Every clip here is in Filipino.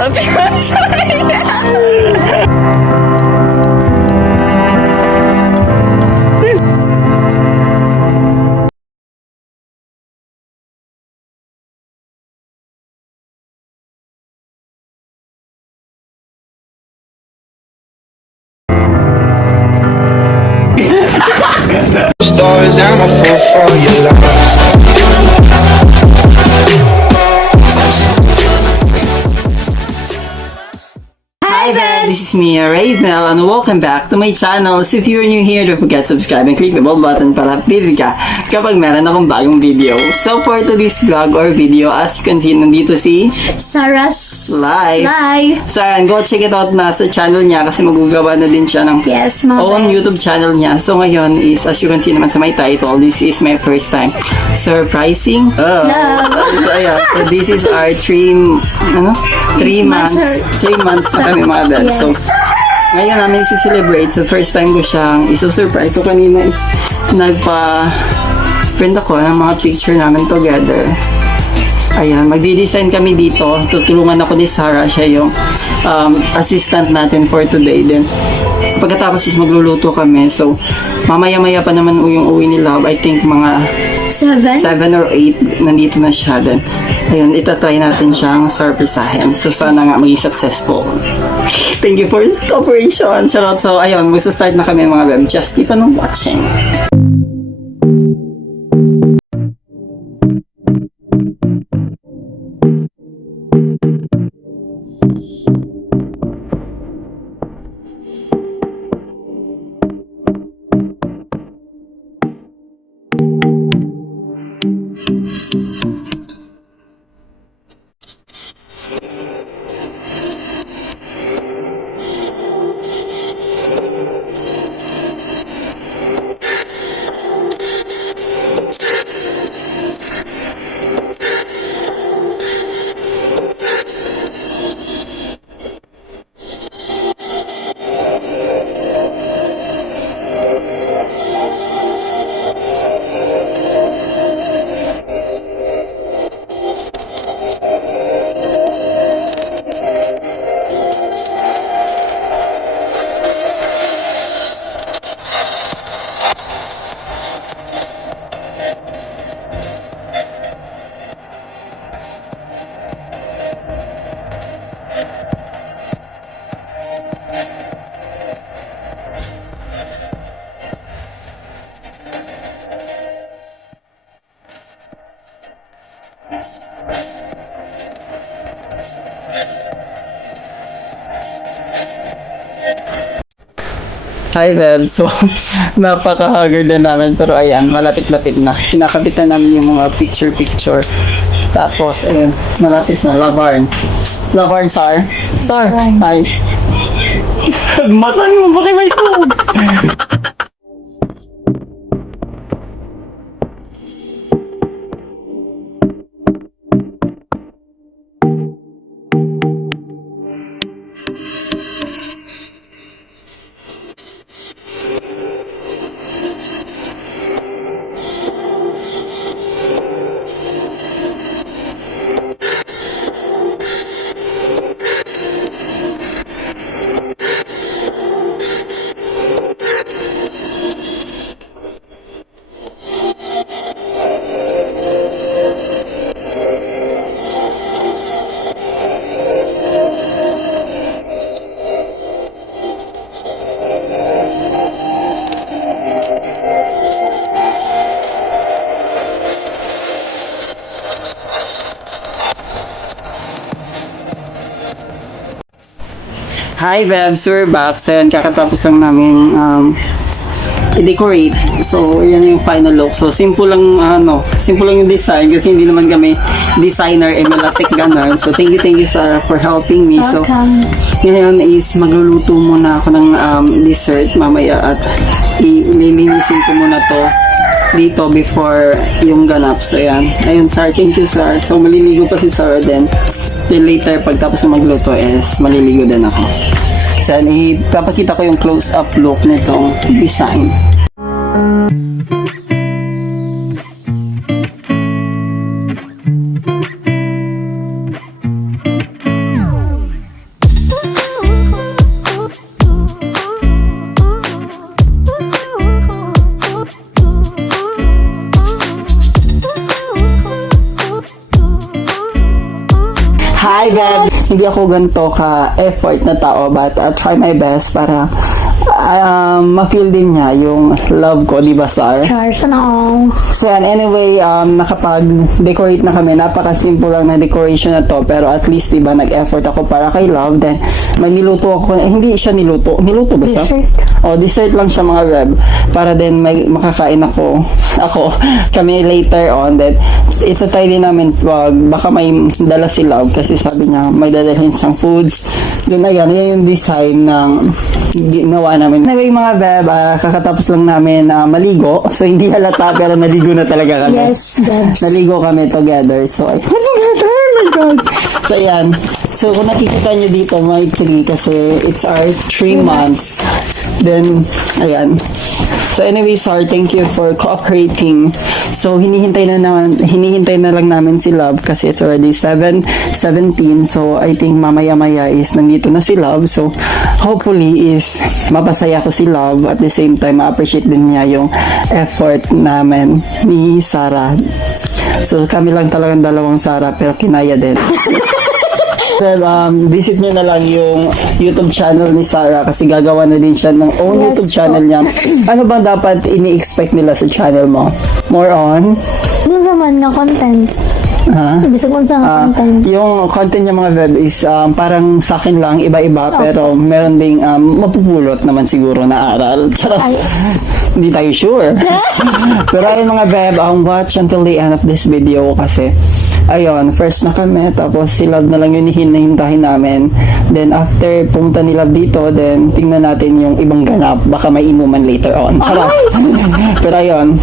Stories, I'm a fool for your love. Hi there, this is me, Raisnel, and welcome back to my channel. So if you're new here, don't forget to subscribe and click the bell button para updated ka kapag meron akong bagong video. So for today's vlog or video, as you can see, nandito si Sarah's Live. So ayan, go check it out na sa channel niya kasi magagawa na din siya ng Yes, mga own best. YouTube channel niya. So ngayon is, as you can see naman sa my title, this is my first time surprising. So ayan, so this is our 3 months na kami mga dad. Yes. So, ngayon namin isi-celebrate. So, first time ko siyang iso-surprise. So, kanina is print ako ng mga picture namin together. Ayan, magdi-design kami dito. Tutulungan ako ni Sarah. Siya yung assistant natin for today. Then, pagkatapos is magluluto kami. So, mamaya-maya pa naman yung uwi ni Love. I think mga 7 or 8 nandito na siya. Then, ayun, itatry natin siyang surprisahin. So, sana nga maging successful. Thank you for cooperation. Charot. So, ayun, magsa-start na kami mga beb. Just keep on watching. Hi Beb, so napakaganda namin pero ayan, malapit-lapit na. Kinakabit na namin yung mga picture-picture. Tapos, ayun, malapit na, Lavarn. Lavarn, Sar? Sar, hi. Matan mo, bakit may tubig? Hi Bebs, we're back. So yan, kakatapos lang namin i-decorate. So yan yung final look. So simple lang simple lang yung design kasi hindi naman kami designer emelatic ganon. So thank you Sarah for helping me. Welcome. So ngayon is magluluto muna ako ng dessert mamaya at ililinisin ko muna to dito before yung ganap. So yan. Ayun Sarah, thank you Sarah. So maliligo pa si Sarah din. Then later, pagtapos na magluto is maliligo din ako. So, ipapakita ko yung close-up look nitong design. hindi ako ganito ka-effort na tao, but I'll try my best para ma-feel din niya yung love ko, di ba, Sar? Charles, ano? So, yan, anyway, nakapag-decorate na kami. Napaka-simple lang na decoration na to, pero at least, di ba, nag-effort ako para kay Love. Then, magniluto ako. Hindi siya niluto. Niluto ba siya? Dessert. Dessert lang siya, mga web. Para din makakain ako. Kami later on. Then, ito tayo din namin, baka may dala si Love kasi sabi niya, may dadalhin siyang foods. Then, ayan, yan yung design ng ginawa namin. Anyway, mga beb, kakatapos lang namin maligo. So, hindi halata, pero naligo na talaga kami. Yes, Debs. Naligo kami together. So, together, oh my God. So, ayan. So, kung nakikita nyo dito, may 3 kasi it's our 3 months. Then, ayan. So, anyway, Sar, thank you for cooperating. So, hinihintay na lang namin si Love kasi it's already 7:17. So, I think mamaya-maya is nandito na si Love. So, hopefully is mapasaya ko si Love at the same time ma-appreciate din niya yung effort namin ni Sarah. So, kami lang talagang dalawang Sarah pero kinaya din. Well, visit nyo na lang yung YouTube channel ni Sarah kasi gagawa na din siya ng own Yes, YouTube channel niya. Ano bang dapat ini-expect nila sa channel mo? More on? Ano naman nga content? Ha? Bisag mo sa content. Yung content niya mga web is parang sa akin lang, iba-iba, pero meron ding mapupulot naman siguro na aral. Charot. Ay. Hindi tayo sure. Pero ayun mga web, watch until the end of this video kasi ayun, first na kami, tapos si Love na lang yung hinahintahin namin. Then after pumunta ni Love dito, then tingnan natin yung ibang ganap. Baka may inuman later on. Charot. Pero ayun.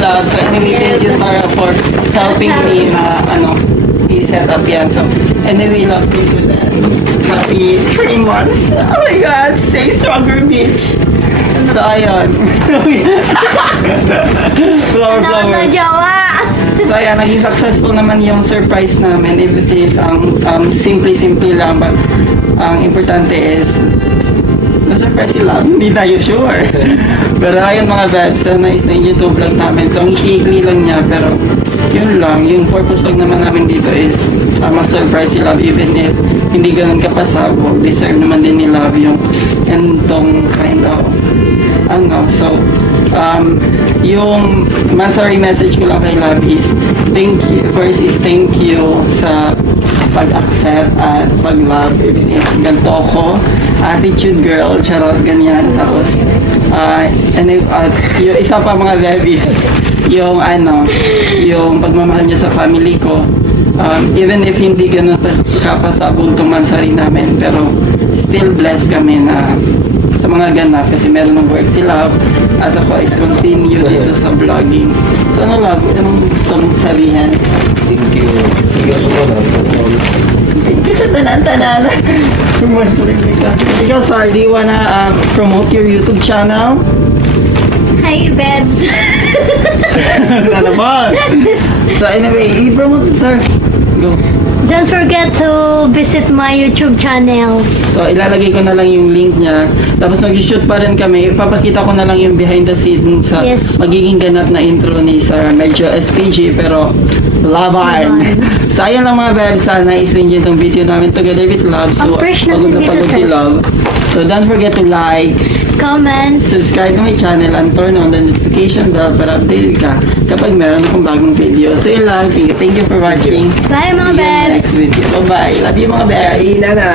Love. So anyway, thank you Sarah for helping me na i-set up yan. So anyway, love you to that. Happy 3 months. Oh my God, stay stronger, bitch. So ayun. flower. So ayan, naging successful naman yung surprise namin. If it is simple lang, but ang importante is na-surprise si Love, hindi tayo sure. Pero ayun mga babs, nice na yung YouTube vlog namin. So ang ikli lang niya, pero yun lang, yung purpose lang naman namin dito is ma-surprise si Love even if hindi ganun kapasabog. Deserve naman din ni Love yung gantong kind of so yung sorry message ko lang kay Love is thank you sa pag-accept at pag-love even if ganito ako attitude girl, charot, ganyan. Tapos Yung isa pa mga babies, yung pagmamahal niya sa family ko. Even if hindi ganun kapasabog tumansarin namin, pero still blessed kami na sa mga ganap kasi meron ng work si Love at ako is continue dito sa vlogging. So ano Love, anong gusto mong sabihin? Thank you. Thank you so much. Kasi tanan-tanan. Ikaw, Sar, do you wanna promote your YouTube channel? Hi, Bebs. Ano ba? So anyway, i-promote it, Sir. Go. Don't forget to visit my YouTube channels. So ilalagay ko na lang yung link niya. Tapos mag-shoot pa rin kami. Ipapakita ko na lang yung behind the scenes sa Yes. magiging ganap na intro ni Sir. Medyo SPG pero laban. So ayun lang mga bebs. Sana i-stream nyo itong video namin together with Love. So Appreciate pagod na dito, pagod si sis. Love. So don't forget to like, Comments. subscribe to my channel and turn on the notification bell para update ka kapag meron akong bagong video. So yun lang. Thank you for watching. Bye, mga See you in the Bebs. next video. Bye-bye. Love you mga bebs. Kainan na.